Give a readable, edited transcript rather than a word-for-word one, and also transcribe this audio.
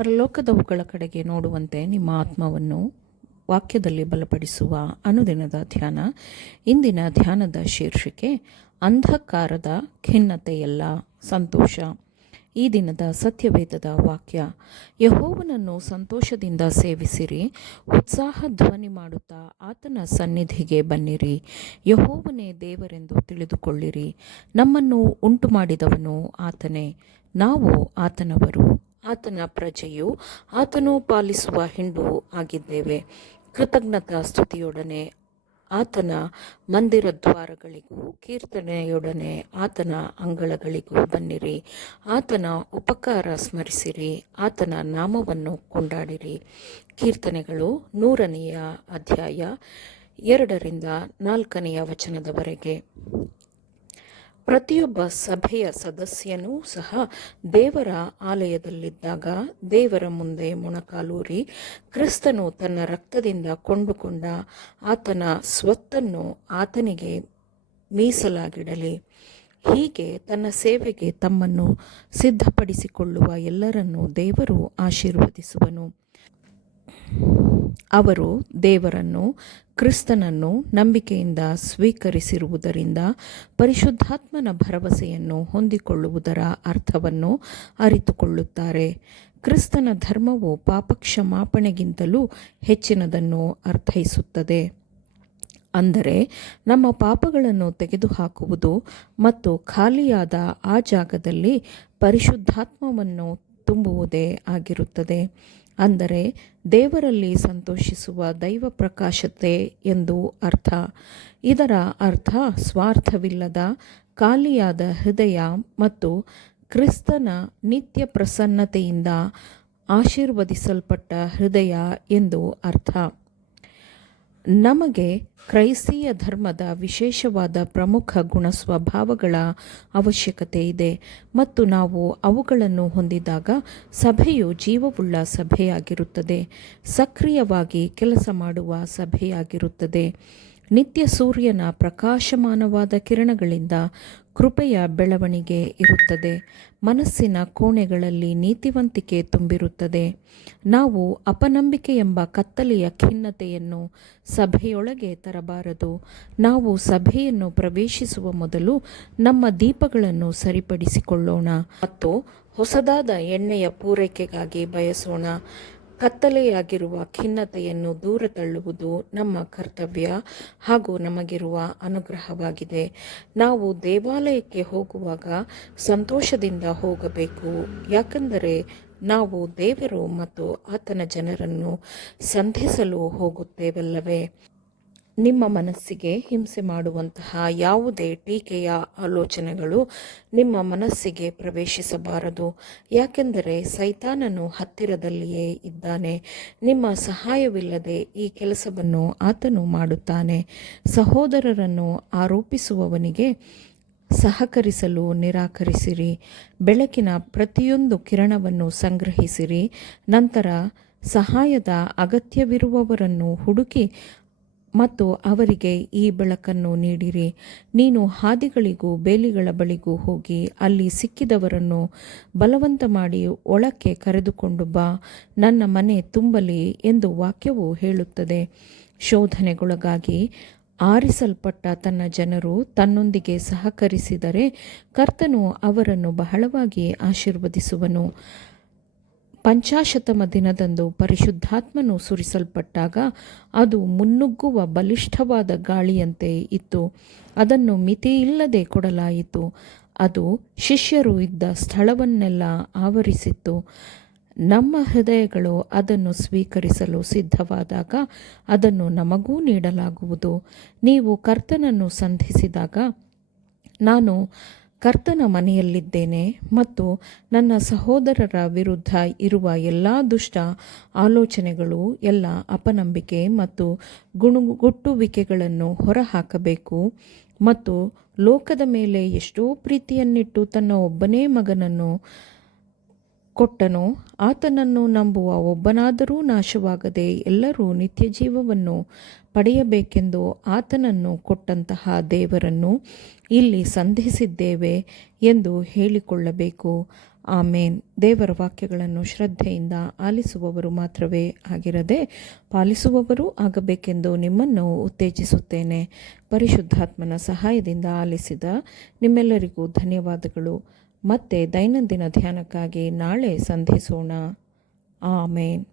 ಪರಲೋಕದವುಗಳ ಕಡೆಗೆ ನೋಡುವಂತೆ ನಿಮ್ಮ ಆತ್ಮವನ್ನು ವಾಕ್ಯದಲ್ಲಿ ಬಲಪಡಿಸುವ ಅನುದಿನದ ಧ್ಯಾನ. ಇಂದಿನ ಧ್ಯಾನದ ಶೀರ್ಷಿಕೆ ಅಂಧಕಾರದ ಖಿನ್ನತೆಯಲ್ಲ ಸಂತೋಷ. ಈ ದಿನದ ಸತ್ಯವೇದದ ವಾಕ್ಯ: ಯೆಹೋವನನ್ನು ಸಂತೋಷದಿಂದ ಸೇವಿಸಿರಿ, ಉತ್ಸಾಹ ಧ್ವನಿ ಮಾಡುತ್ತಾ ಆತನ ಸನ್ನಿಧಿಗೆ ಬನ್ನಿರಿ. ಯೆಹೋವನೇ ದೇವರೆಂದು ತಿಳಿದುಕೊಳ್ಳಿರಿ. ನಮ್ಮನ್ನು ಉಂಟು ಮಾಡಿದವನು ಆತನೇ, ನಾವು ಆತನವರು, ಆತನ ಪ್ರಜೆಯು, ಆತನು ಪಾಲಿಸುವ ಹಿಂಡು ಆಗಿದ್ದೇವೆ. ಕೃತಜ್ಞತಾ ಸ್ತುತಿಯೊಡನೆ ಆತನ ಮಂದಿರ ದ್ವಾರಗಳಿಗೂ ಕೀರ್ತನೆಯೊಡನೆ ಆತನ ಅಂಗಳಗಳಿಗೂ ಬನ್ನಿರಿ. ಆತನ ಉಪಕಾರ ಸ್ಮರಿಸಿರಿ, ಆತನ ನಾಮವನ್ನು ಕೊಂಡಾಡಿರಿ. ಕೀರ್ತನೆಗಳು 100ನೇ ಅಧ್ಯಾಯ 2-4 ಪ್ರತಿಯೊಬ್ಬ ಸಭೆಯ ಸದಸ್ಯನೂ ಸಹ ದೇವರ ಆಲಯದಲ್ಲಿದ್ದಾಗ ದೇವರ ಮುಂದೆ ಮೊಣಕಾಲೂರಿ ಕ್ರಿಸ್ತನು ತನ್ನ ರಕ್ತದಿಂದ ಕೊಂಡುಕೊಂಡ ಆತನ ಸ್ವತ್ತನ್ನು ಆತನಿಗೆ ಮೀಸಲಾಗಿಡಲಿ. ಹೀಗೆ ತನ್ನ ಸೇವೆಗೆ ತಮ್ಮನ್ನು ಸಿದ್ಧಪಡಿಸಿಕೊಳ್ಳುವ ಎಲ್ಲರನ್ನೂ ದೇವರು ಆಶೀರ್ವದಿಸುವನು. ಅವರು ದೇವರನ್ನು, ಕ್ರಿಸ್ತನನ್ನು ನಂಬಿಕೆಯಿಂದ ಸ್ವೀಕರಿಸಿರುವುದರಿಂದ ಪರಿಶುದ್ಧಾತ್ಮನ ಭರವಸೆಯನ್ನು ಹೊಂದಿಕೊಳ್ಳುವುದರ ಅರ್ಥವನ್ನು ಅರಿತುಕೊಳ್ಳುತ್ತಾರೆ. ಕ್ರಿಸ್ತನ ಧರ್ಮವು ಪಾಪಕ್ಷಮಾಪಣೆಗಿಂತಲೂ ಹೆಚ್ಚಿನದನ್ನು ಅರ್ಥೈಸುತ್ತದೆ. ಅಂದರೆ ನಮ್ಮ ಪಾಪಗಳನ್ನು ತೆಗೆದುಹಾಕುವುದು ಮತ್ತು ಖಾಲಿಯಾದ ಆ ಜಾಗದಲ್ಲಿ ಪರಿಶುದ್ಧಾತ್ಮವನ್ನು ತುಂಬುವುದೇ ಆಗಿರುತ್ತದೆ. ಅಂದರೆ ದೇವರಲ್ಲಿ ಸಂತೋಷಿಸುವ ದೈವ ಪ್ರಕಾಶತೆ ಎಂದು ಅರ್ಥ. ಇದರ ಅರ್ಥ ಸ್ವಾರ್ಥವಿಲ್ಲದ ಖಾಲಿಯಾದ ಹೃದಯ ಮತ್ತು ಕ್ರಿಸ್ತನ ನಿತ್ಯ ಪ್ರಸನ್ನತೆಯಿಂದ ಆಶೀರ್ವದಿಸಲ್ಪಟ್ಟ ಹೃದಯ ಎಂದು ಅರ್ಥ. ನಮಗೆ ಕ್ರೈಸ್ತೀಯ ಧರ್ಮದ ವಿಶೇಷವಾದ ಪ್ರಮುಖ ಗುಣಸ್ವಭಾವಗಳ ಅವಶ್ಯಕತೆ ಇದೆ ಮತ್ತು ನಾವು ಅವುಗಳನ್ನು ಹೊಂದಿದಾಗ ಸಭೆಯು ಜೀವವುಳ್ಳ ಸಭೆಯಾಗಿರುತ್ತದೆ, ಸಕ್ರಿಯವಾಗಿ ಕೆಲಸ ಮಾಡುವ ಸಭೆಯಾಗಿರುತ್ತದೆ. ನಿತ್ಯ ಸೂರ್ಯನ ಪ್ರಕಾಶಮಾನವಾದ ಕಿರಣಗಳಿಂದ ಕೃಪೆಯ ಬೆಳವಣಿಗೆ ಇರುತ್ತದೆ. ಮನಸ್ಸಿನ ಕೋಣೆಗಳಲ್ಲಿ ನೀತಿವಂತಿಕೆ ತುಂಬಿರುತ್ತದೆ. ನಾವು ಅಪನಂಬಿಕೆ ಎಂಬ ಕತ್ತಲೆಯ ಖಿನ್ನತೆಯನ್ನು ಸಭೆಯೊಳಗೆ ತರಬಾರದು. ನಾವು ಸಭೆಯನ್ನು ಪ್ರವೇಶಿಸುವ ಮೊದಲು ನಮ್ಮ ದೀಪಗಳನ್ನು ಸರಿಪಡಿಸಿಕೊಳ್ಳೋಣ ಮತ್ತು ಹೊಸದಾದ ಎಣ್ಣೆಯ ಪೂರೈಕೆಗಾಗಿ ಬಯಸೋಣ. ಕತ್ತಲೆಯಾಗಿರುವ ಖಿನ್ನತೆಯನ್ನು ದೂರ ತಳ್ಳುವುದು ನಮ್ಮ ಕರ್ತವ್ಯ ಹಾಗೂ ನಮಗಿರುವ ಅನುಗ್ರಹವಾಗಿದೆ. ನಾವು ದೇವಾಲಯಕ್ಕೆ ಹೋಗುವಾಗ ಸಂತೋಷದಿಂದ ಹೋಗಬೇಕು, ಯಾಕೆಂದರೆ ನಾವು ದೇವರು ಮತ್ತು ಆತನ ಜನರನ್ನು ಸಂಧಿಸಲು ಹೋಗುತ್ತೇವಲ್ಲವೇ. ನಿಮ್ಮ ಮನಸ್ಸಿಗೆ ಹಿಂಸೆ ಮಾಡುವಂತಹ ಯಾವುದೇ ಟೀಕೆಯ ಆಲೋಚನೆಗಳು ನಿಮ್ಮ ಮನಸ್ಸಿಗೆ ಪ್ರವೇಶಿಸಬಾರದು, ಯಾಕೆಂದರೆ ಸೈತಾನನು ಹತ್ತಿರದಲ್ಲಿಯೇ ಇದ್ದಾನೆ. ನಿಮ್ಮ ಸಹಾಯವಿಲ್ಲದೆ ಈ ಕೆಲಸವನ್ನು ಆತನು ಮಾಡುತ್ತಾನೆ. ಸಹೋದರರನ್ನು ಆರೋಪಿಸುವವನಿಗೆ ಸಹಕರಿಸಲು ನಿರಾಕರಿಸಿರಿ. ಬೆಳಕಿನ ಪ್ರತಿಯೊಂದು ಕಿರಣವನ್ನು ಸಂಗ್ರಹಿಸಿರಿ. ನಂತರ ಸಹಾಯದ ಅಗತ್ಯವಿರುವವರನ್ನು ಹುಡುಕಿ ಮತ್ತು ಅವರಿಗೆ ಈ ಬೆಳಕನ್ನು ನೀಡಿರಿ. ನೀನು ಹಾದಿಗಳಿಗೂ ಬೇಲಿಗಳ ಬಳಿಗೂ ಹೋಗಿ ಅಲ್ಲಿ ಸಿಕ್ಕಿದವರನ್ನು ಬಲವಂತ ಮಾಡಿ ಒಳಕ್ಕೆ ಕರೆದುಕೊಂಡು ಬಾ, ನನ್ನ ಮನೆ ತುಂಬಲಿ ಎಂದು ವಾಕ್ಯವು ಹೇಳುತ್ತದೆ. ಶೋಧನೆಗೊಳಗಾಗಿ ಆರಿಸಲ್ಪಟ್ಟ ತನ್ನ ಜನರು ತನ್ನೊಂದಿಗೆ ಸಹಕರಿಸಿದರೆ ಕರ್ತನು ಅವರನ್ನು ಬಹಳವಾಗಿ ಆಶೀರ್ವದಿಸುವನು. ಪಂಚಾಶತಮ ದಿನದಂದು ಪರಿಶುದ್ಧಾತ್ಮನು ಸುರಿಸಲ್ಪಟ್ಟಾಗ ಅದು ಮುನ್ನುಗ್ಗುವ ಬಲಿಷ್ಠವಾದ ಗಾಳಿಯಂತೆ ಇತ್ತು. ಅದನ್ನು ಮಿತಿಯಿಲ್ಲದೆ ಕೊಡಲಾಯಿತು. ಅದು ಶಿಷ್ಯರು ಇದ್ದ ಸ್ಥಳವನ್ನೆಲ್ಲ ಆವರಿಸಿತ್ತು. ನಮ್ಮ ಹೃದಯಗಳು ಅದನ್ನು ಸ್ವೀಕರಿಸಲು ಸಿದ್ಧವಾದಾಗ ಅದನ್ನು ನಮಗೂ ನೀಡಲಾಗುವುದು. ನೀವು ಕರ್ತನನ್ನು ಸಂಧಿಸಿದಾಗ, ನಾನು ಕರ್ತನ ಮನೆಯಲ್ಲಿದ್ದೇನೆ ಮತ್ತು ನನ್ನ ಸಹೋದರರ ವಿರುದ್ಧ ಇರುವ ಎಲ್ಲ ದುಷ್ಟ ಆಲೋಚನೆಗಳು, ಎಲ್ಲ ಅಪನಂಬಿಕೆ ಮತ್ತು ಗುಣಗುಟ್ಟುವಿಕೆಗಳನ್ನು ಹೊರಹಾಕಬೇಕು ಮತ್ತು ಲೋಕದ ಮೇಲೆ ಎಷ್ಟೋ ಪ್ರೀತಿಯನ್ನಿಟ್ಟು ತನ್ನ ಒಬ್ಬನೇ ಮಗನನ್ನು ಕೊಟ್ಟನೋ, ಆತನನ್ನು ನಂಬುವ ಒಬ್ಬನಾದರೂ ನಾಶವಾಗದೆ ಎಲ್ಲರೂ ನಿತ್ಯ ಜೀವವನ್ನು ಪಡೆಯಬೇಕೆಂದು ಆತನನ್ನು ಕೊಟ್ಟಂತಹ ದೇವರನ್ನು ಇಲ್ಲಿ ಸಂಧಿಸಿದ್ದೇವೆ ಎಂದು ಹೇಳಿಕೊಳ್ಳಬೇಕು. ಆಮೇನ್. ದೇವರ ವಾಕ್ಯಗಳನ್ನು ಶ್ರದ್ಧೆಯಿಂದ ಆಲಿಸುವವರು ಮಾತ್ರವೇ ಆಗಿರದೆ ಪಾಲಿಸುವವರೂ ಆಗಬೇಕೆಂದು ನಿಮ್ಮನ್ನು ಉತ್ತೇಜಿಸುತ್ತೇನೆ. ಪರಿಶುದ್ಧಾತ್ಮನ ಸಹಾಯದಿಂದ ಆಲಿಸಿದ ನಿಮ್ಮೆಲ್ಲರಿಗೂ ಧನ್ಯವಾದಗಳು. ಮತ್ತೆ ದೈನಂದಿನ ಧ್ಯಾನಕ್ಕಾಗಿ ನಾಳೆ ಸಂಧಿಸೋಣ. ಆಮೇನ್.